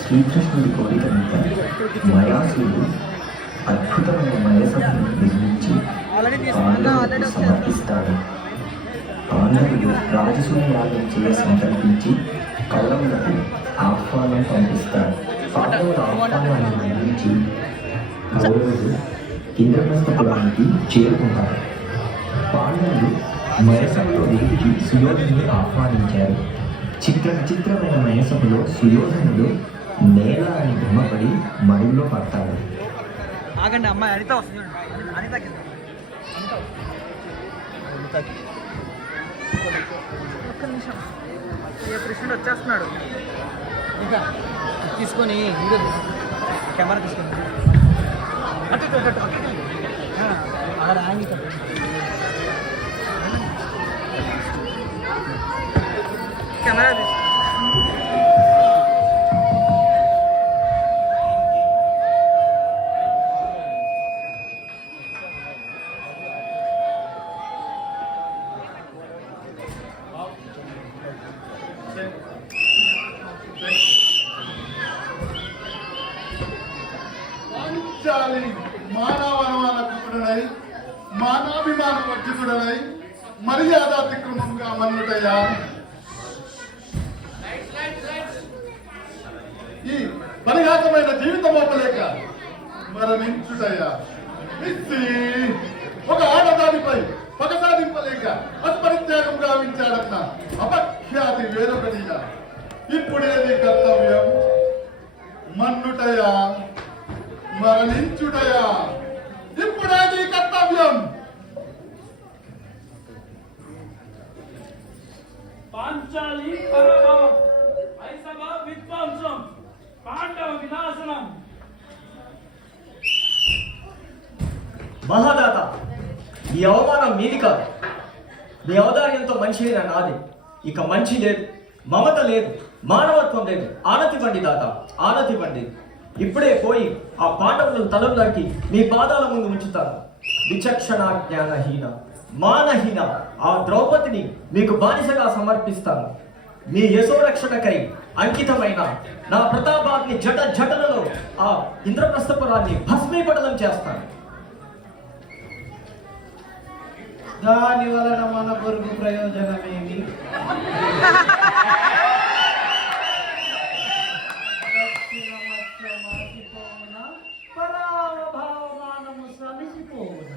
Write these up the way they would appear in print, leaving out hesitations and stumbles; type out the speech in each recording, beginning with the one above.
శ్రీకృష్ణుడి కోరిక మీద మయాసుడు అద్భుతమైన మయసభను నిర్మించి పాండవులకు సమర్పిస్తాడు. పాండవులు రాజసూయ యాగం చేయ సంకల్పించి కౌరవులకు ఆహ్వానం పంపిస్తారు. పాండవుల ఆహ్వానాన్ని మన్నించి కౌరవులు ఇంద్రప్రస్థపురానికి చేరుకుంటారు. పాండవులు మయసభలో దిగి సుయోధనుని ఆహ్వానించారు. విచిత్రమైన మయసభలో సుయోధనుడు నేల అని భ్రమపడి మడుగులో పడతాడు. ఆగండి, అమ్మాయి అనిత వస్తుంది. ఒక్క నిమిషం, ఏ కృష్ణుడు వచ్చేస్తున్నాడు. ఇంకా తీసుకొని కెమెరా తీసుకొని అక్కడ ఆగి కెమెరా మానవాభిమానకుడనై మానాభిమాన వర్జితుడనై మర్యాదాతిక్రమంగా మన్నుటయ్యా. ఈ పరిహాసమైన జీవితం ఓపలేక మరణించుటయ్యా. ఒక ఆడదానిపై పగ సాధింపలేక అస్పరిత్యాగం గావించాడన్న అపఖ్యాతి వేరొకటిగా. ఇప్పుడేది కర్తవ్యం? మన్నుటయా, మరణించుటయా? ఇప్పుడేది కర్తవ్యం? పాంచాలి పరాభవం, ఐసభ విధ్వంసం, పాండవ వినాశనం. మహాదాత, ఈ అవమానం మీది కాదు. మీ ఔదార్యంతో మంచి నాది. ఇక మంచి లేదు, మమత లేదు, మానవత్వం లేదు. ఆనతివ్వండి దాత, ఆనతివ్వండి. ఇప్పుడే పోయి ఆ పాండవులను తలంలోకి మీ పాదాల ముందు ఉంచుతాను. విచక్షణ జ్ఞానహీన, మానహీన ఆ ద్రౌపదిని మీకు బానిసగా సమర్పిస్తాను. మీ యశోరక్షణకై అంకితమైన నా ప్రతాపాన్ని జటలలో ఆ ఇంద్రప్రస్థపురాన్ని భస్మీపటలం చేస్తాను. దాని వలన మన కొరకు ప్రయోజనమేమి? పరాభావమానము శ్రమిసిపోవున.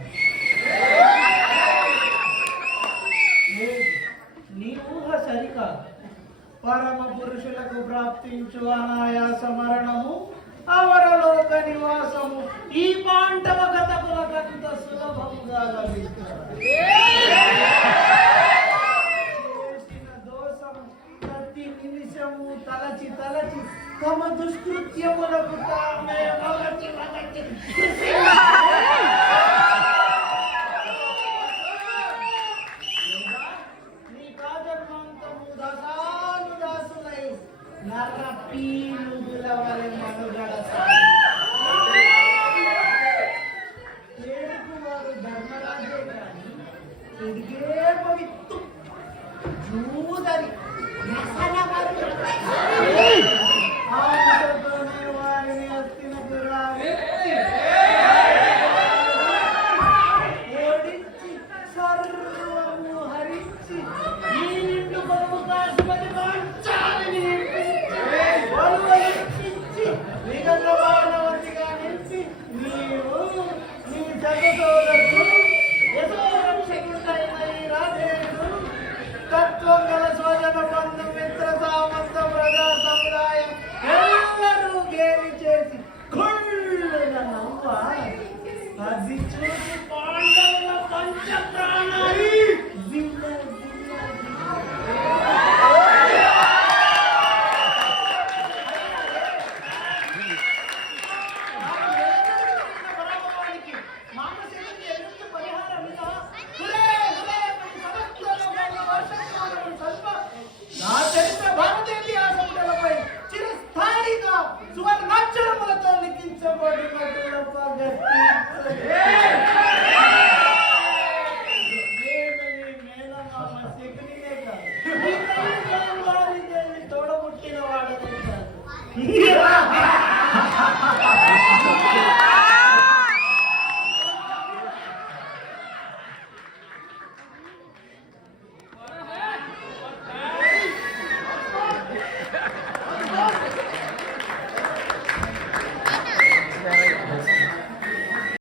నీ ఊహ సరికాదు. పరమ పురుషులకు ప్రాప్తించు అనాయాస మరణము, అవరలోక నివాసము ఈ పాండవ గతకులకంత సులభముగా లభిస్తుంది. చేసిన దోషము ప్రతి నిమిషము తలచి తమ దుష్కృత్యములకు తామే వగచి నీ కాజన్మంతము దాసానుదాసులై నరపీలుగుల వలె మనుగడ ఏడుకువారు ధర్మరాజే కాని ఎదిగే పవిత్తు జూదరి ఆశతోనే వారిని హస్తినపురానికి ఓడించి సర్వము హరించి ఈ నిండు బరువు కాసుమతి పాంచాలిని నిగంగమానవతిగా నిలిచి నీవు నీ జగతోలకు యశోరక్షకుడైన ఈ రాజేయుడు తత్వం గల స్వజన బంధు మిత్ర సామంత ప్రజా సముదాయం ಎಲ್ಲರೂ గేలి చేసి కుళ్ళున నవ్వ అది చూసి పాండవుల పంచ ప్రాణాలు జిల్ల